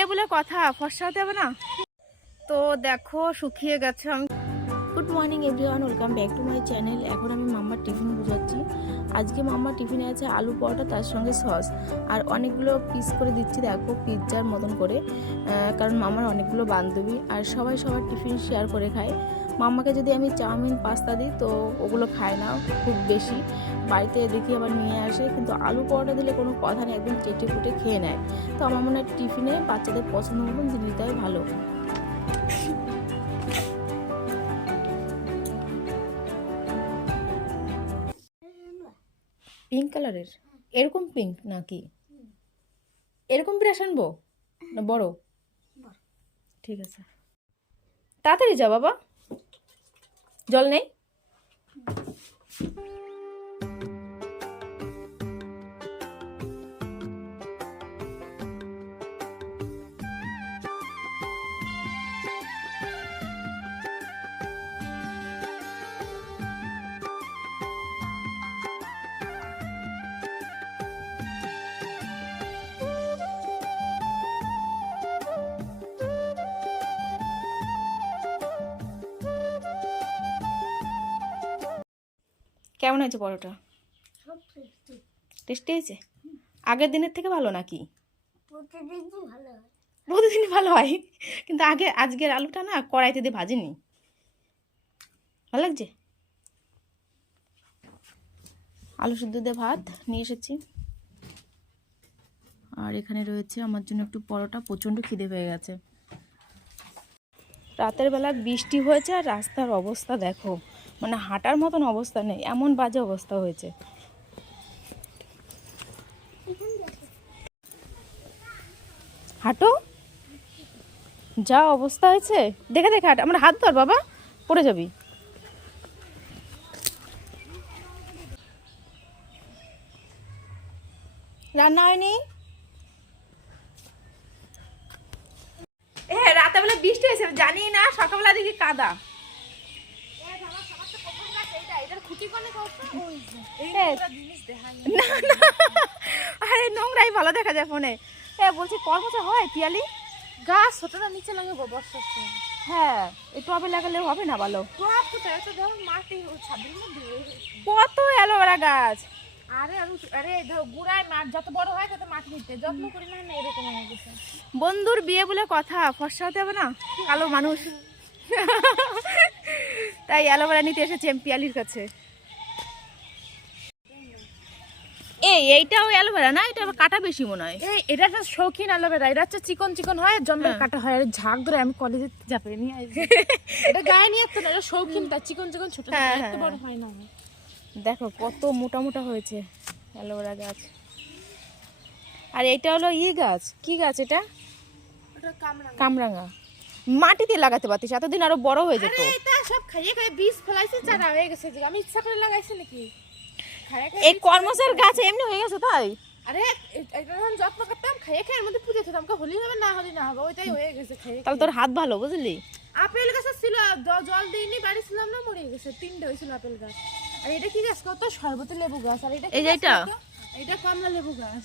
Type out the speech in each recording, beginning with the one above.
বিয়ে বলে কথা, ফর্সা হতে হবে না তো। দেখো শুকিয়ে গেছে। আমি good morning everyone, welcome back to my channel. এখন আমি মাম্মার টিফিন বুঝাচ্ছি। আজকে মাম্মার টিফিনে আছে আলু পরোটা, তার সঙ্গে সস আর অনেকগুলো পিস করে দিচ্ছি, দেখো পিৎজার মতন করে। কারণ মামার অনেকগুলো বান্ধবী আর সবাই সবার টিফিন শেয়ার করে খায়। মাম্মাকে যদি আমি চাউমিন পাস্তা দিই তো ওগুলো খায় না খুব বেশি, বাড়িতে দেখি আবার নিয়ে আসে। কিন্তু আলু পরোটা দিলে কোনো কথা নেই, একদম চেটে ফুটে খেয়ে নেয়। তো আমার মনে হয় টিফিনে বাচ্চাদের পছন্দ মতন দিনটাই ভালো। পিঙ্ক কালারের, এরকম পিঙ্ক নাকি? এরকম ব্রাশ আনবো না বড়? ঠিক আছে, তাড়াতাড়ি যা বাবা, জল নেই। কেমন হয়েছে পরোটা? টেস্টি হয়েছে? আগের দিনের থেকে ভালো নাকি? প্রতিদিনই ভালো হয়, কিন্তু আজকের আলুটা না কড়াইতে দিয়ে ভাজিনি। ভালো লাগছে। আলু সিদ্ধ দিয়ে ভাত নিয়ে এসেছি, আর এখানে রয়েছে আমার জন্য একটু পরোটা। প্রচণ্ড খিদে পেয়ে গেছে। রাতের বেলা বৃষ্টি হয়েছে আর রাস্তার অবস্থা দেখো, মানে হাঁটার মতন অবস্থা নেই, এমন বাজে অবস্থা হয়েছে। হাঁটো, যা অবস্থা হয়েছে দেখে দেখে হাঁট। আমার হাত ধর বাবা, পড়ে যাবি। রান্না হয়নি? রাতের বেলা বৃষ্টি হয়েছে, জানি না, সকালবেলা দেখি কাদা। আরে নোংরাই ভালো দেখা যায় ফোনে। বলছি কর্মচা হয় পিয়ালি গাছ ছোট না নিচে লাগাবো বর্ষার সময়। হ্যাঁ, এই টবে লাগালে হবে না ভালো? মাটি ছাদের মধ্যে কত অ্যালোভেরা গাছ। আরে আরে গুড়ায় মাঠ যত বড় হয় তত মাটি দিতে যত্ন করি না, এরকম হয়ে গেছে। বন্ধুর বিয়ে বলে কথা, ফর্সা হতে হবে না, কালো মানুষ। তাই অ্যালোভেরা নিতে এসেছি পিয়ালির কাছে। এইটাও অ্যালোভেরা না? এটা কাটা বেশি মনে হয়। এটা একটা শৌখিন অ্যালোভেরা, এটা হচ্ছে চিকন চিকন হয়, জম্বের কাটা হয়। আর ঝাঁক ধরে আমি কলেজে যাতে নিয়ে এটা গায়ে নিয়ে আসতো না, এটা শৌখিন, তার চিকন চিকন ছোট এত বড় হয় না। দেখো কত মোটা মোটা হয়েছে অ্যালোভেরা গাছ। আর এটা হলো গাছ, কি গাছ এটা? কামরাঙা। মাটিতে লাগাতে পারতিস, এতদিন আরো বড় হয়ে যেত। এটা সব খাইয়ে খাইয়ে বীজ ফলাইছে, চারা হয়ে গেছে। আমি ইচ্ছা করে লাগাইছি নাকি? এই কর্মচার গাছ এমনি হয়ে গেছে তাই? আরে এটা যত্ন করতাম, খাইয়ে খাইয়ে এর মধ্যে পুজো খেতাম, হলি হবে না হলি না হবে, ওইটাই হয়ে গেছে। খাইয়ে তাহলে তোর হাত ভালো, বুঝলি? আপেল গাছ ছিল, জল দিইনি, বাড়ি ছিলাম না, মরে গেছে। 3টে হয়েছিল আপেল গাছ। আর এটা কি গাছ কত? শরবতি লেবু গাছ। আর এটা এই যে এটা কমলা লেবু গাছ।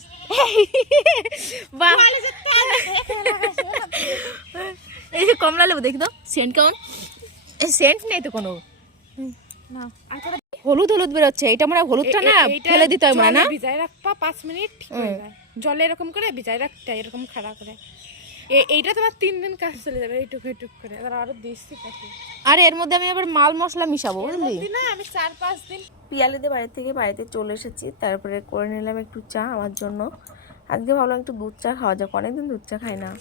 এই যে কমলা লেবু, দেখি তো সেন্ট কেমন। সেন্ট নেই তো কোনো, না। আর হলুদ হলুদ বেরোচ্ছে। এটা মানে হলুদটা না ফেলে দিতে হয় না? ভিজায় রাখবা 5 মিনিট, ঠিক হয়ে যায়। জলে এরকম করে ভিজায় রাখতে হয়, এরকম খাড়া করে। এইটা তোমার 3 দিন কাজ চলে যাবে, এইটুক করে। আরো দিচ্ছি কত। আর এর মধ্যে আমি আবার মাল মশলা মিশাবো, বুঝলি? না, আমি 4-5 দিন। পিয়ালিদের বাড়িতে চলে এসেছি, তারপরে করে নিলাম একটু চা আমার জন্য। আজকে ভাবলাম একটু দুধ চা খাওয়া যাক, অনেকদিন দুধ চা খাই না।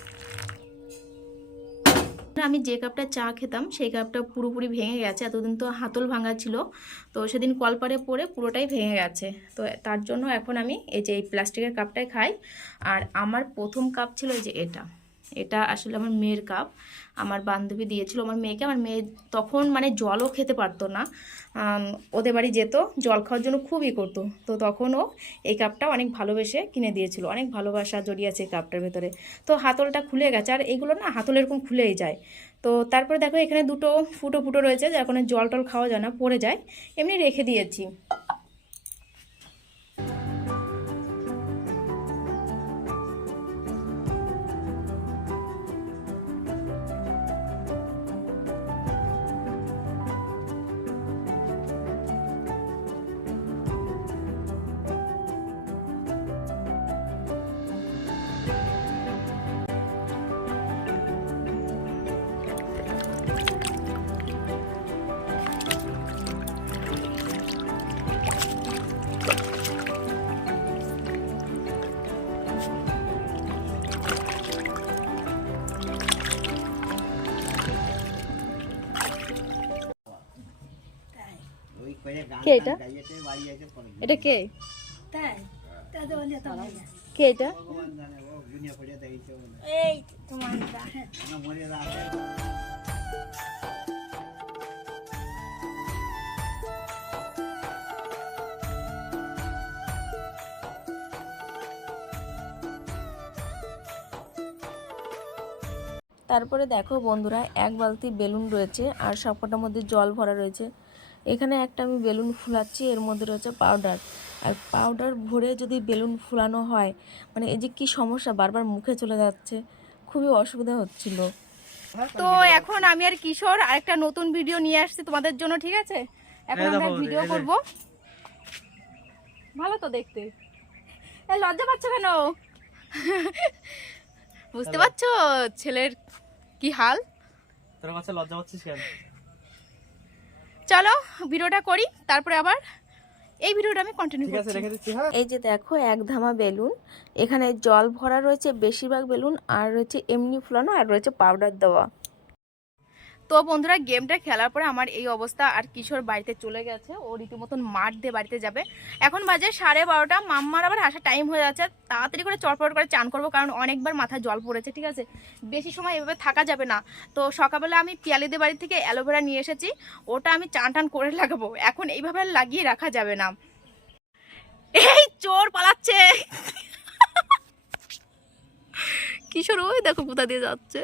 আমি যে কাপটা চা খেতাম সেই কাপটা পুরোপুরি ভেঙে গেছে। এতদিন তো হাতল ভাঙা ছিল, তো সেদিন কলপারে পড়ে পুরোটাই ভেঙে গেছে। তো তার জন্য এখন আমি এই যে এই প্লাস্টিকের কাপটাই খাই। আর আমার প্রথম কাপ ছিল এই যে এটা আসলে আমার মেয়ের কাপ। আমার বান্ধবী দিয়েছিল আমার মেয়েকে। আমার মেয়ে তখন মানে জলও খেতে পারতো না, ওদের বাড়ি যেত, জল খাওয়ার জন্য খুবই করতো। তো তখন ও এই কাপটা অনেক ভালোবেসে কিনে দিয়েছিল, অনেক ভালোবাসা জড়িয়ে আছে এই কাপটার ভেতরে। তো হাতলটা খুলে গেছে, আর এইগুলো না হাতল এরকম খুলেই যায়। তো তারপরে দেখো এখানে দুটো ফুটো ফুটো রয়েছে, যার কারণে জল টল খাওয়া যায় না, পড়ে যায়, এমনি রেখে দিয়েছি। কে এটা? এটা কে? কে এটা? এই তোমার তারপরে দেখো বন্ধুরা, এক বালতি বেলুন রয়েছে আর সবকটার মধ্যে জল ভরা রয়েছে। এখানে একটা আমি বেলুন ফুলাচ্ছি, এর মধ্যে রয়েছে পাউডার। আর পাউডার ভরে যদি বেলুন ফুলানো হয়, মানে এই যে কি সমস্যা, বারবার মুখে চলে যাচ্ছে, খুবই অসুবিধা হচ্ছিল। তো এখন আমি আর কিশোর আরেকটা নতুন ভিডিও নিয়ে আসছি তোমাদের জন্য, ঠিক আছে? এখন আমরা ভিডিও করব। ভালো তো দেখতে। এই লজ্জা পাচ্ছ কেন? বুঝতে পারছো ছেলের কি হাল? তোর কাছে লজ্জা পাচ্ছিস কেন? চলো ভিডিওটা করি, তারপরে আবার এই ভিডিওটা আমি কন্টিনিউ ঠিক আছে, করছি। রেখে দিচ্ছি। হ্যাঁ, এই যে দেখো এক ধামা বেলুন, এখানে জল ভরা রয়েছে বেশিরভাগ বেলুন, আর রয়েছে এমনি ফুলানো, আর রয়েছে পাউডার দেওয়া। তো বন্ধুরা, গেমটা খেলার পরে আমার এই অবস্থা। আর কিশোর বাড়িতে চলে গেছে, ও রীতিমতন মাঠ দিয়ে বাড়িতে যাবে। এখন বাজে 12:30, মাম্মার আবার আসার টাইম হয়ে যাচ্ছে। তাড়াতাড়ি করে চটপট করে চান করবো, কারণ অনেকবার মাথায় জল পড়েছে, ঠিক আছে? বেশি সময় এভাবে থাকা যাবে না। তো সকালবেলা আমি পিয়ালিদের বাড়ি থেকে অ্যালোভেরা নিয়ে এসেছি, ওটা আমি চান টান করে লাগাবো। এখন এইভাবে লাগিয়ে রাখা যাবে না। এই চোর পালাচ্ছে। কিশোর ওই দেখো কোথা দিয়ে যাচ্ছে,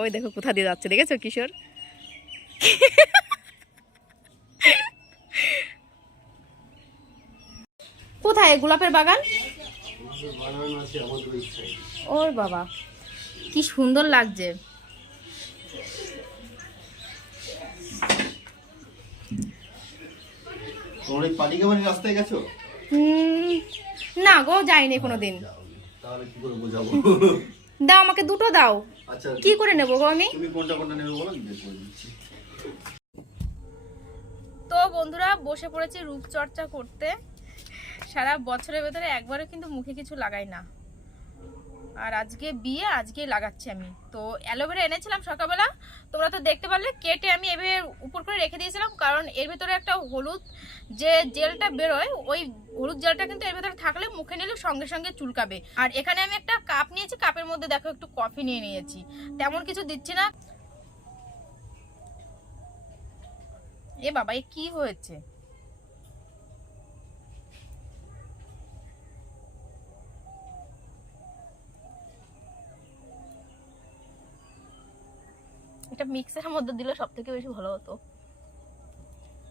ওই দেখো কোথা দিয়ে যাচ্ছে, দেখেছো কিশোর? কোথায় গোলাপের বাগান? ওর বাবা, কি সুন্দর লাগছে। তোমরা এই পালিকাবাড়ির রাস্তায় গেছো? না গো, যাইনি কোনোদিন। তাহলে কি করে বোঝাবো? দাও আমাকে দুটো দাও। আচ্ছা, কি করে নেবো গো আমি? তুমি কোনটা কোনটা নেবে বলো, আমি বের করে দিচ্ছি। তো বন্ধুরা, বসে পড়েছি রূপচর্চা করতে। সারা বছরের ভেতরে একবারও কিন্তু মুখে কিছু লাগাই না, আর আজকে বিয়ে, আজকেই লাগাচ্ছি আমি। তো অ্যালোভেরা এনেছিলাম সকালবেলা, তোমরা তো দেখতে পারলে, কেটে আমি এভাবে উপর করে রেখে দিয়েছিলাম, কারণ এর ভিতরে একটা হলুদ যে জেলটা বেরোয়, ওই হলুদ জেলটা কিন্তু এর ভিতরে থাকলে মুখে নিলে সঙ্গে সঙ্গে চুলকাবে। আর এখানে আমি একটা কাপ নিয়েছি, কাপের মধ্যে দেখো একটু কফি নিয়ে নিয়েছি, তেমন কিছু দিচ্ছি না। এ বাবা, এ কি হয়েছে? এটা মিক্সারের মধ্যে দিলে সব থেকে বেশি ভালো হতো।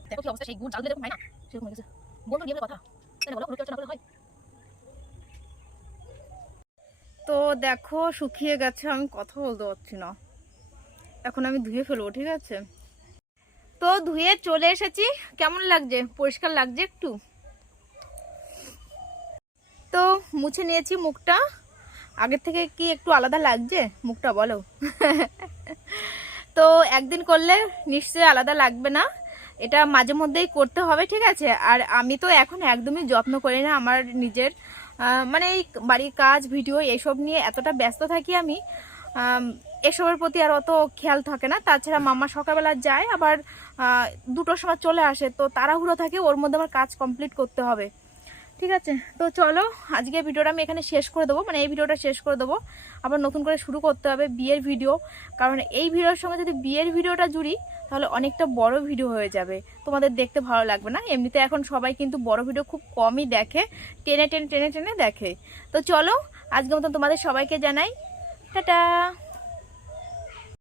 দেখো কি অবস্থা, সেই গুড় জাল দিলে হয় না, সেরকম হয়ে গেছে। বলবো নিয়ে কথা, তাই বলো, রূপচর্চা না করলে হয়? তো দেখো শুকিয়ে গেছে, আমি কথা বলতে পারছি না। এখন আমি ধুয়ে ফেলবো, ঠিক আছে? তো ধুয়ে চলে এসেছি। কেমন লাগছে? পরিষ্কার লাগছে একটু? তো মুছে নিয়েছি মুখটা। আগের থেকে কি একটু আলাদা লাগছে মুখটা, বলো? তো একদিন করলে নিশ্চয়ই আলাদা লাগবে না, এটা মাঝে মধ্যেই করতে হবে, ঠিক আছে? আর আমি তো এখন একদমই যত্ন করি না আমার নিজের, মানে এই বাড়ির কাজ, ভিডিও এসব নিয়ে এতটা ব্যস্ত থাকি আমি, এসবের প্রতি আর অত খেয়াল থাকে না। তাছাড়া মাম্মা সকালবেলা যায়, আবার 2টোর সময় চলে আসে, তো তাড়াহুড়ো থাকে, ওর মধ্যে আমার কাজ কমপ্লিট করতে হবে, ঠিক আছে? তো চলো আজকে ভিডিওটা আমি এখানে শেষ করে দেবো, মানে এই ভিডিওটা শেষ করে দেবো। আবার নতুন করে শুরু করতে হবে বিয়ের ভিডিও, কারণ এই ভিডিওর সঙ্গে যদি বিয়ের ভিডিওটা জুড়ি, তাহলে অনেকটা বড় ভিডিও হয়ে যাবে, তোমাদের দেখতে ভালো লাগবে না। এমনিতে এখন সবাই কিন্তু বড় ভিডিও খুব কমই দেখে, টেনে টেনে টেনে টেনে দেখে। তো চলো আজকের মতন তোমাদের সবাইকে জানাই টাটা।